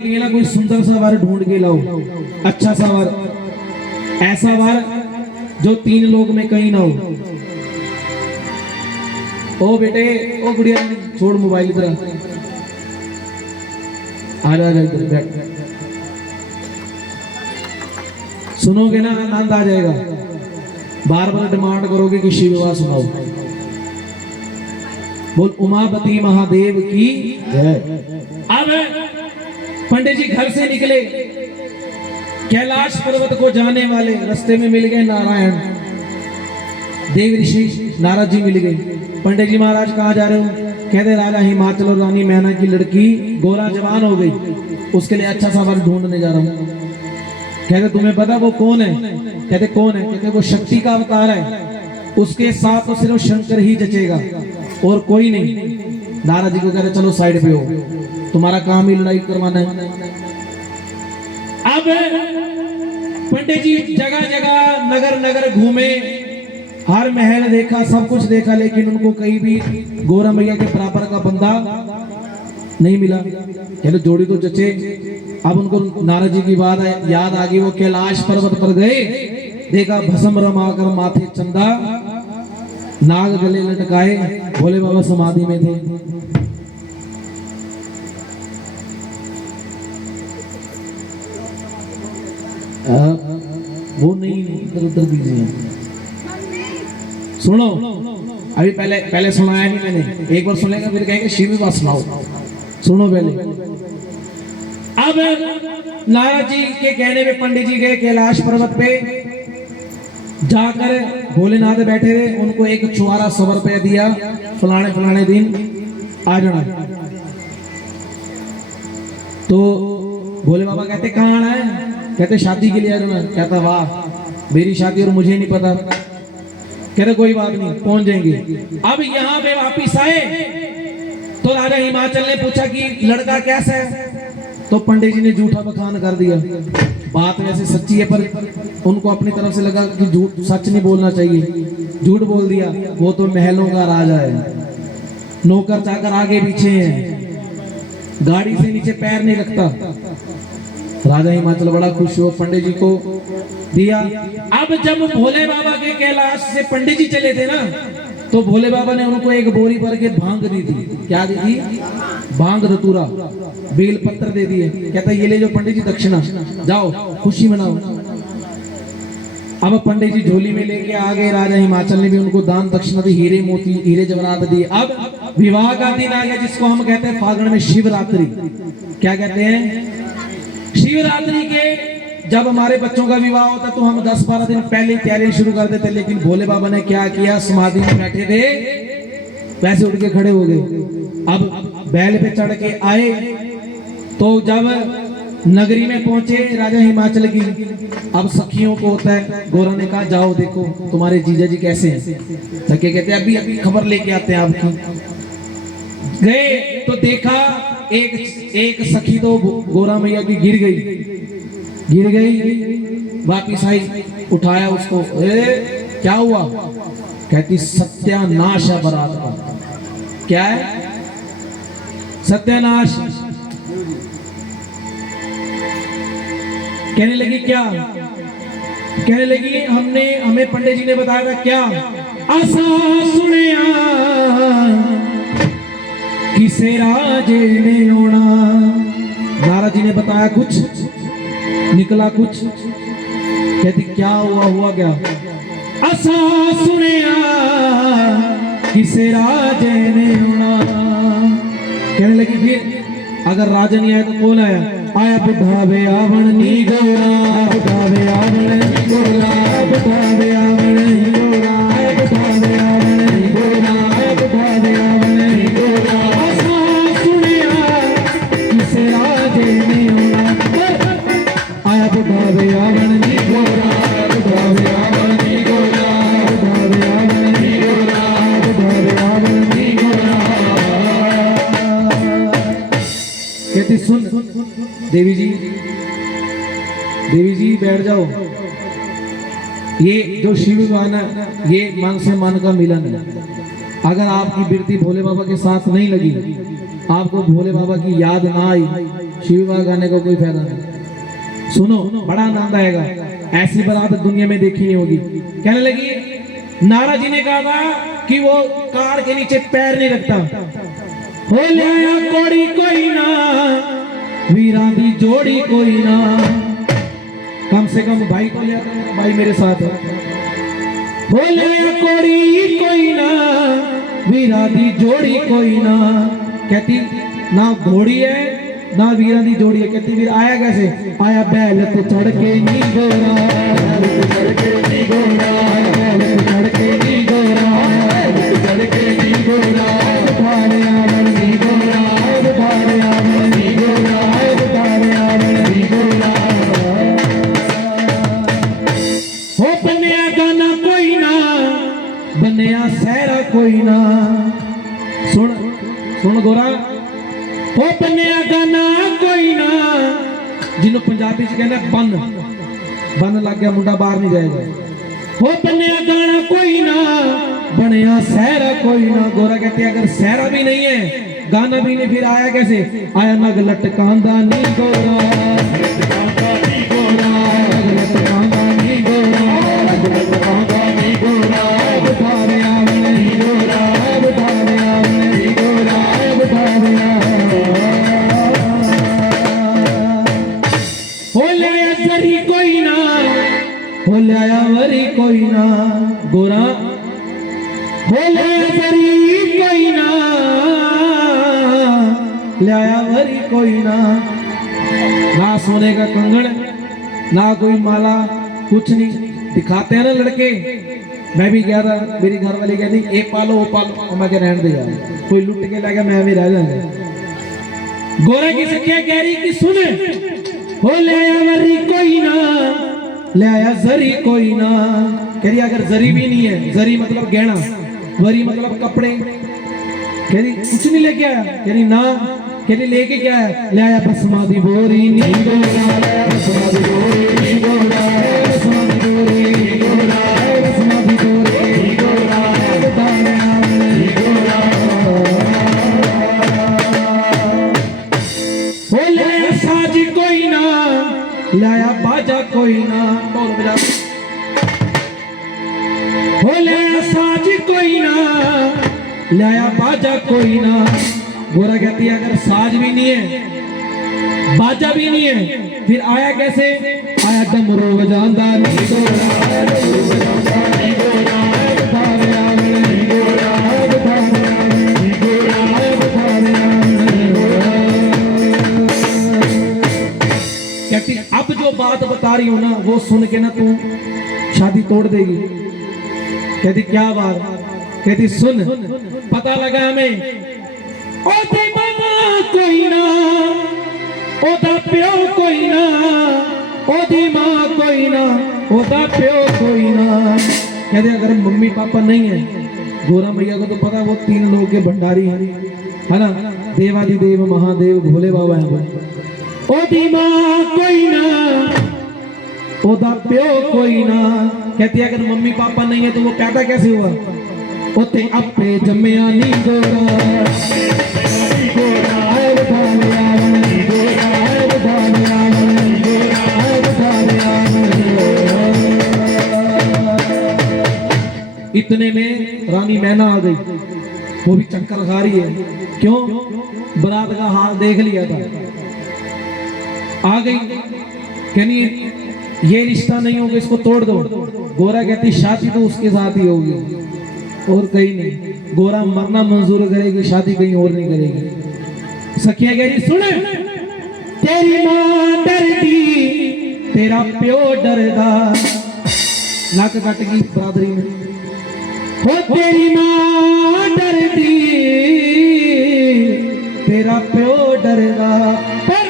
ये ना कोई सुंदर सा वर ढूंढ के लाओ, अच्छा सा वर, ऐसा वर जो तीन लोग में कहीं ना हो। ओ बेटे, ओ गुड़िया, छोड़ मोबाइल इधर, आ जा इधर बैठ। सुनोगे ना आनंद आ जाएगा। बार बार डिमांड करोगे कि शिव विवाह सुनाओ। बोल उमापति महादेव की जय। अब पंडित जी घर से निकले, कैलाश पर्वत को जाने वाले रास्ते में मिल गए नारायण देव ऋषि, नारद जी मिल गए। पंडित जी महाराज कहाँ जा रहे हो? कहते राजा हिमाचल और रानी मैना की लड़की गोरा जवान हो गई, उसके लिए अच्छा सा वर ढूंढने जा रहा हूँ। कहते तुम्हें पता वो कौन है? कहते कौन है? कहते वो शक्ति का अवतार है, उसके साथ तो सिर्फ शंकर ही जचेगा और कोई नहीं। नारद जी को कहते चलो साइड पे हो, तुम्हारा काम ही लड़ाई करवाना है। अब पंडित जी जगह जगह नगर नगर घूमे, हर महल देखा, सब कुछ देखा, लेकिन उनको कहीं भी गोरा मैया के बराबर का बंदा नहीं मिला। कहते जोड़ी तो जचे। अब उनको नारद जी की बात याद आ गई। वो कैलाश पर्वत पर गए, देखा भस्म रमाकर माथे चंदा, नाग गले लटकाए, भोले बाबा समाधि में थे। वो नहीं, इधर उधर दीजिए। सुनो, अभी पहले सुनाया नहीं मैंने, एक बार सुनेगा फिर कहेंगे शिव विवाह सुनाओ। सुनो पहले। अब नारद जी के कहने पे पंडित जी गए कैलाश पर्वत पे, जाकर भोलेनाथ बैठे थे, उनको एक छुआरा 100 रुपया दिया, फलाने फलाने दिन आ जाना। तो भोले बाबा कहते कहाँ आना है? कहते शादी के लिए आ जाना। कहता वाह, मेरी शादी और मुझे नहीं पता। कहते कोई बात नहीं, पहुंच जाएंगे। अब यहाँ पे वापिस आए तो राजा हिमाचल ने पूछा कि लड़का कैसा है? तो पंडित जी ने झूठा बखान कर दिया। बात वैसे सच्ची है, पर उनको अपनी तरफ से लगा कि झूठ, सच नहीं बोलना चाहिए, झूठ बोल दिया। वो तो महलों का राजा है, नौकर चाकर आगे पीछे हैं, गाड़ी से नीचे पैर नहीं रखता। राजा हिमाचल बड़ा खुश हुआ, पंडित जी को दिया। अब जब भोले बाबा के कैलाश से पंडित जी चले थे ना, तो भोले बाबा ने उनको एक बोरी भर के भांग दी थी। क्या दी थी? भांग धतूरा, बेल पत्र दे दिए। कहता ये ले जो पंडित जी दक्षिणा, जाओ खुशी मनाओ। अब पंडित जी झोली में लेके आ गए। राजा हिमाचल ने भी उनको दान दक्षिणा दी, हीरे मोती, हीरे जवाहरात दिए। अब विवाह का दिन आ गया, जिसको हम कहते हैं फागुन में शिवरात्रि। क्या कहते हैं? शिवरात्रि के जब हमारे बच्चों का विवाह होता तो हम 10-12 दिन पहले तैयारी शुरू कर देते, लेकिन भोले बाबा ने क्या किया? समाधि में बैठे थे, वैसे उठ के खड़े हो गए। अब बैल पे चढ़ के आए, तो जब नगरी में पहुंचे राजा हिमाचल की, अब सखियों को होता है, गोरा ने कहा जाओ देखो तुम्हारे जीजा जी कैसे हैं। सखी कहते अभी अभी खबर लेके आते हैं आपकी। गए तो देखा एक सखी तो गोरा मैया की गिर गई, वापिस आई, उठाया उसको। क्या हुआ? कहती सत्यानाश है बारात का। क्या है? सत्यानाश। कहने लगी क्या? कहने लगी हमें पंडित जी ने बताया था। क्या? आसा सुनिया किसे राजे ने ओना। नारद जी ने बताया कुछ, निकला कुछ। कहती क्या हुआ? हुआ क्या? आसा सुनिया किसे राजे ने ओना। कहने लगी फिर अगर राजा नहीं आया तो कौन आया? आया बुढ़ावे आवण नी गोरा, बुढ़ावे आवण नी गोरा, बुढ़ावे आवण नी गोरा, बुढ़ावे आवण नी गोरा, बुढ़ावे आवण नी गोरा। आसा सुनिया किसे राजे ने ओना। आया बुढ़ावे आवण नी गोरा, बुढ़ावे आवण नी गोरा, बुढ़ावे आवण नी गोरा, बुढ़ावे आवण नी गोरा। कहती सुन देवी जी बैठ जाओ। ये जो शिव विवाह है, ये मन से मन का मिलन है। अगर आपकी बिरती भोले बाबा के साथ नहीं लगी, आपको भोले बाबा की याद ना आई, शिव विवाह गाने का कोई फायदा नहीं। सुनो, बड़ा आनंद आएगा, ऐसी बारात दुनिया में देखी नहीं होगी। कहने लगी, नारद जी ने कहा था कि वो कार के नीचे पैर नहीं रखता। हो लिया कोड़ी कोई ना, वीरा दी जोड़ी कोई ना, कम से कम भाई तो लिया था, भाई मेरे साथ है। हो लिया कोड़ी कोई ना, वीरा दी जोड़ी कोई ना। कहती ना घोड़ी है ना वीरा दी जोड़ी है। कहती वीर आया कैसे? आया बैल ते चढ़ के नी गोरा, बैल ते चढ़ के नी गोरा, बैल ते चढ़ के नी गोरा, बैल ते चढ़ के नी गोरा, उठारे आवण नी गोरा, उठारे आवण नी गोरा, उठारे आवण नी गोरा। हो बनिया गाना कोई ना, बनिया सहरा कोई ना। सुन सुन गोरा, हो बनिया गाना कोई ना, जिन्हों पंजाबी च कहना बन बन लग गया मुंडा बाहर नहीं जाएगा। हो बनिया गाना कोई ना, बनिया सहरा कोई ना। गोरा कहते अगर सहरा भी नहीं है, गाना भी नहीं, फिर आया कैसे? आया नग लटकांदा नी गोरा, लटकांदा नी गोरा, लटकांदा नी गोरा, लटकांदा नी गोरा, उठारे आवण नी गोरा, उठारे आवण नी गोरा, उठारे हो लिया जरी कोई ना, हो लिया वरी कोई ना। गोरा हो लिया जरी कोई ना, लिया वरी कोई ना। ना सोने का कंगन ना कोई माला, कुछ नहीं दिखाते हैं ना लड़के। मैं भी गया था, मेरी घर वाली कहती ए पालो वो पालो, और मैं क्या रहने दे यार, कोई लुट के लगा मैं भी रह जाऊंगा। गोरा की सखिया कह रही कि सुन, हो लिया वरी कोई ना, लिया जरी कोई ना। कह रही अगर जरी भी नहीं है, जरी मतलब गहना, वरी मतलब कपड़े। कह रही कुछ नहीं लेके आया। कह रही ना। कह रही लेके क्या है? लिया बसमा दी बोरी नी गोरा, बसमा दी बोरी नी गोरा, बसमा दी बोरी नी गोरा, बसमा दी बोरी नी गोरा, उठारे आवण नी गोरा। हो लिया साज कोई ना, लिया बाजा कोई ना। ढोल बजा। हो लिया साज कोई ना, लिया बाजा कोई ना। गोरा कहती है अगर साज भी नहीं है, बाजा भी नहीं है, फिर आया कैसे? आया डमरू बजांदा नी गोरा, डमरू बजांदा नी गोरा, उठारे आवण नी गोरा, उठारे आवण नी गोरा, उठारे आवण नी गोरा। कहती अब जो बात बता रही हो ना, वो सुन के ना तू शादी तोड़ देगी। कहती क्या बात? कहती सुन, पता लगा हमें ओदी मां कोई ना, ओदा प्यो कोई ना, ओदी मां कोई ना, ओदा प्यो कोई ना। कहते अगर मम्मी पापा नहीं है, गोरा मैया को तो पता वो 3 लोग के भंडारी है ना, देवादिदेव महादेव भोले बाबा है। ओदी मां कोई ना, ओदा प्यो कोई ना। कहती अगर मम्मी पापा नहीं है तो वो पैदा कैसे हुआ? ओते अपे जम्मिया नी गोरा, गोरा उठारे आवण नी गोरा, उठारे आवण नी गोरा, उठारे आवण नी गोरा। इतने में रानी मैना आ गई, वो भी चक्कर खा रही है। क्यों? बारात का हाल देख लिया था, आ गई। कहनी ये रिश्ता नहीं होगा, इसको तोड़ दो। गोरा कहती शादी तो उसके साथ ही होगी और कहीं नहीं। गोरा मरना मंजूर करेगी, शादी कहीं और नहीं करेगी। सखिया कह रही सुन, तेरी मां डरदी, तेरा प्यो डरदा। नक कट गई बरादरी में। हो तेरी मां डरदी, तेरा प्यो डरदा, पर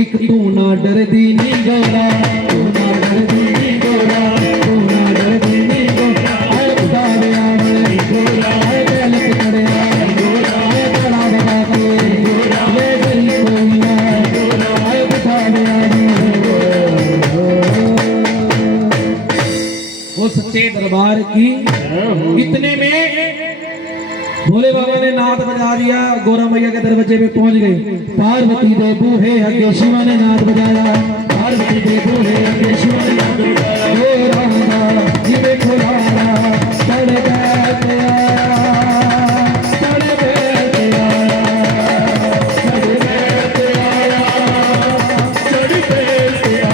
एक तू ना डरदी नी गोरा, तू ना डरदी नी गोरा, तू ना डरदी नी गोरा। उठारे आवण नी गोरा, बैल ते चढ़े आवण गोरा, बड़ा बड़ा के गोरा, ले गई कोई ना गोरा, उठारे आवण गोरा। वो सच्चे दरबार की। इतने में भोले बाबा ने नाद बजा दिया, गोरा मैया के दरवाजे पे पहुंच गए। पार्वती दे बूहे अगे शिवा ने नाद बजाया, पार्वती दे बूहे अगे शिवा ने नाद बजाया। गोरा मैया जिवे खुलाया तड़ बैठ आया, तड़ बैठ आया, तड़ बैठ आया, तड़ बैठ आया।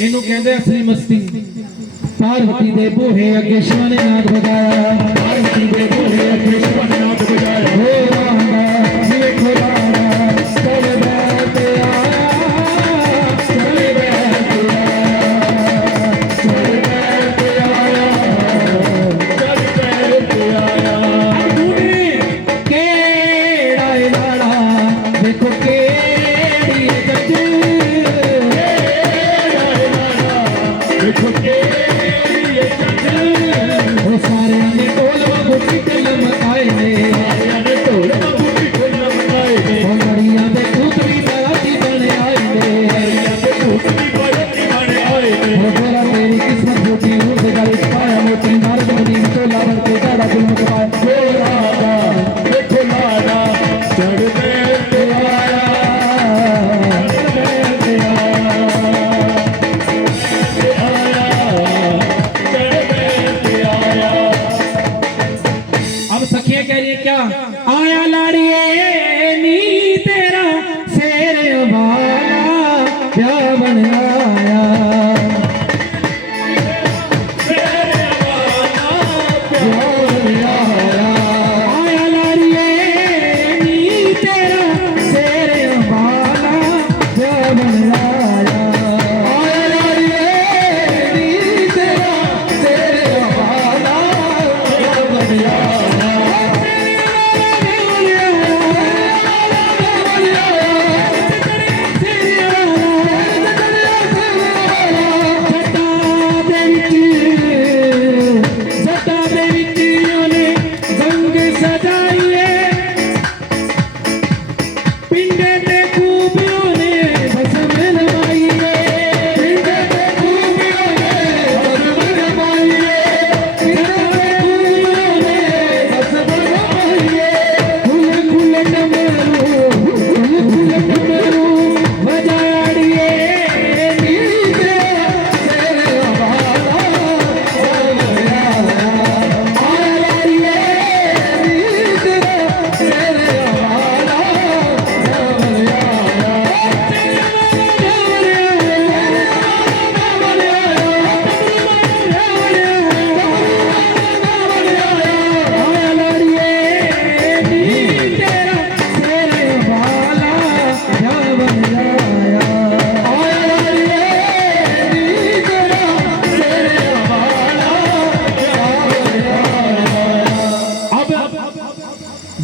इनू कहते असली मस्ती। पार्वती दे बूहे अगे शिवा ने नाद बजाया, पार्वती दे बूहे अगे शिवा ने नाद बजाया। हो रामा जिवे खुलाया तड़ बैठ आया, तड़ बैठ आया, तड़ बैठ आया, तड़ बैठ आया। तूने केड़ा लाड़ा देखो केड़ी जज, केड़ा लाड़ा देखो सारे ने ढोल बबूटी के लमकाए ने, सारे ने ढोल बबूटी के लमकाए ने। बंगड़ियां दे भूत भी बराती बने आए ने, बंगड़ियां दे भूत भी बराती बने आए ने। हो तेरा तेरी किस्मत झूठी उड़ गई पाया मोती नारद मुनि चोला भर के दादा गुलम के पाए। गोरा दा देखो लाड़ा चढ़ बैठ आया, चढ़ बैठ आया। अब सखियां कह रही है क्या? आया लाड़िए नी तेरा शेर वाला क्या बन आया, शेर वाला क्या बन आया। आया लाड़िए नी तेरा शेर वाला क्या बन आया, आया लाड़िए नी तेरा शेर वाला क्या बन आया।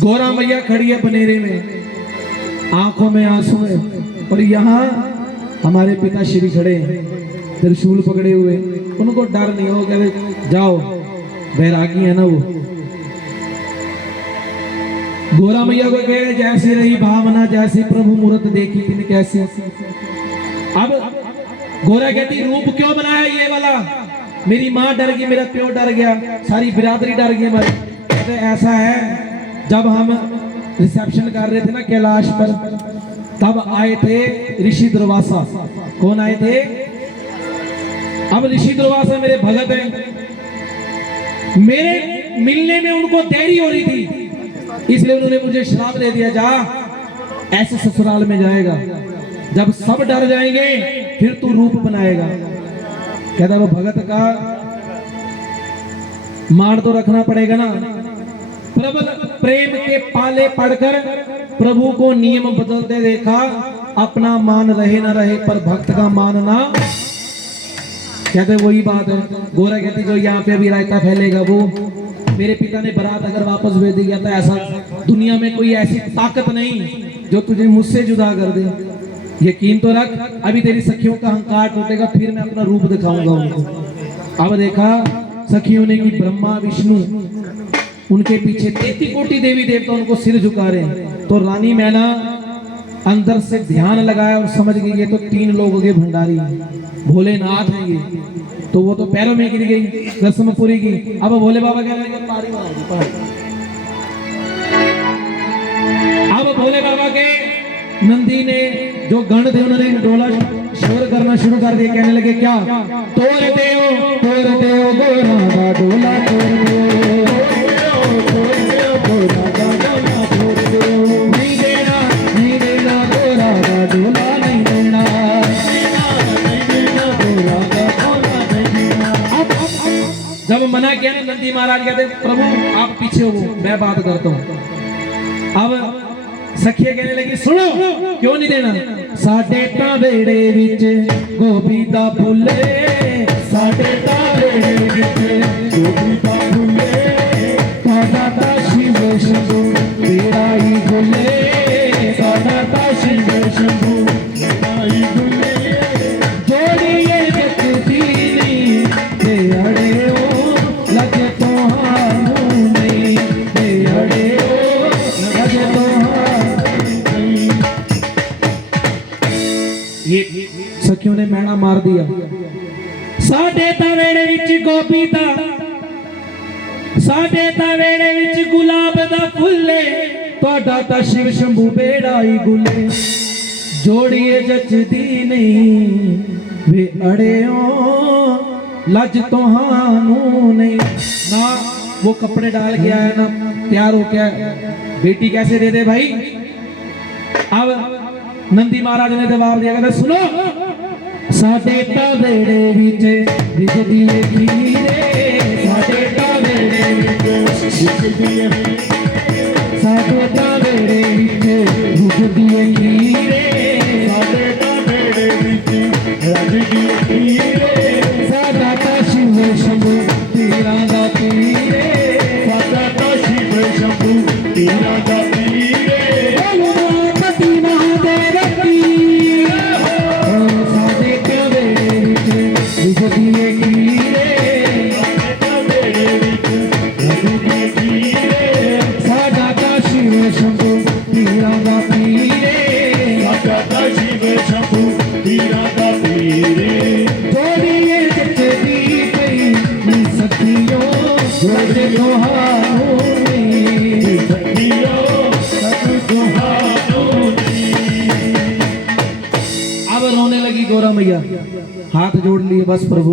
गोरा मैया खड़ी है बनेरे में, आंखों में आंसू है, और यहाँ हमारे पिता श्री खड़े हैं त्रिशूल पकड़े हुए। उनको डर नहीं हो, कहते जाओ, बैरागी है ना वो। गोरा मैया को कहे जैसी रही भावना, जैसी प्रभु मूर्त देखी तीन कैसी। अब गोरा कहती रूप क्यों बनाया ये वाला, मेरी माँ डर गई, मेरा प्यो डर गया, सारी बिरादरी डर गई हमारी। कहते ऐसा है, जब हम रिसेप्शन कर रहे थे ना कैलाश पर, तब आए थे ऋषि दुर्वासा। कौन आए थे? अब ऋषि दुर्वासा मेरे भगत हैं, मेरे मिलने में उनको देरी हो रही थी, इसलिए उन्होंने मुझे श्राप दे दिया, जा ऐसे ससुराल में जाएगा, जब सब डर जाएंगे फिर तू रूप बनाएगा। कहता वो भगत का मान तो रखना पड़ेगा ना। प्रबल प्रेम के पाले पड़कर प्रभु को नियम बदलते देखा, अपना मान रहे ना रहे पर भक्त का मानना। कहते वही बात है। गोरा कहती जो यहाँ पे अभी रायता फैलेगा वो, मेरे पिता ने बारात अगर वापस भेज दिया था, ऐसा दुनिया में कोई ऐसी ताकत नहीं जो तुझे मुझसे जुदा कर दे। यकीन तो रख, अभी तेरी सखियों का अहंकार टूटेगा, फिर मैं अपना रूप दिखाऊंगा उनको। अब देखा सखियों ने कि ब्रह्मा विष्णु उनके पीछे 33 कोटि देवी देवता उनको सिर झुका रहे। तो रानी मैना अंदर से ध्यान लगाया और समझ गई ये तो 3 लोगों के भंडारी भोलेनाथ हैं ये। तो वो तो पैरों में गिर गई रस्म पूरी की। अब भोले बाबा कह रहे हैं पारी बनाओ पारी। अब भोले बाबा के नंदी ने जो गण थे उन्होंने डोला शोर करना शुरू कर दिया। कहने लगे क्या तोड़ते हो गोरा का डोला नहीं देना गोरा का डोला नहीं देना। जब मना किया ना नंदी महाराज कहते प्रभु आप पीछे हो मैं बात करता हूँ। अब सखिया कहने लगी सुनो क्यों नहीं देना। साडे तां बेड़े विच गोभी दा फुले साडे तां बेड़े विच गोभी दा फुले साडा तां शिव शंभू बेड़ा ही गुले साडा तां शिव शंभू बेड़ा ही गुले जोड़िए जगती नहीं ते अड़े ओ लग तोहानू नहीं ते अड़े ओ लग ये सखियों ने मैना मार दिया। साडे तवेड़े विच गोभी दा साडे तवेड़े विच गुलाब दा फुले तुहाडा तां शिव शंभू बेड़ा ही गुले जोड़िए जचदी नहीं वे अड़ेओ लज तोहानू नहीं। ना वो कपड़े डाल के आया ना तैयार हो क्या बेटी कैसे दे दे भाई। अब नंदी महाराज ने जवाब दिया कहते सुनो साडे तवेड़े विच विजदी खीरे साडे तवेड़े विच साडे तवेड़े विच विजदी खीरे साडे तवेड़े विच विजदी खीरे साडा तां शिव शंभू तीरां दा तीरे साडा तां शिव शंभू तीरां दा तीरे अब रोने लगी गौरा मैया हाथ जोड़ लिए बस प्रभु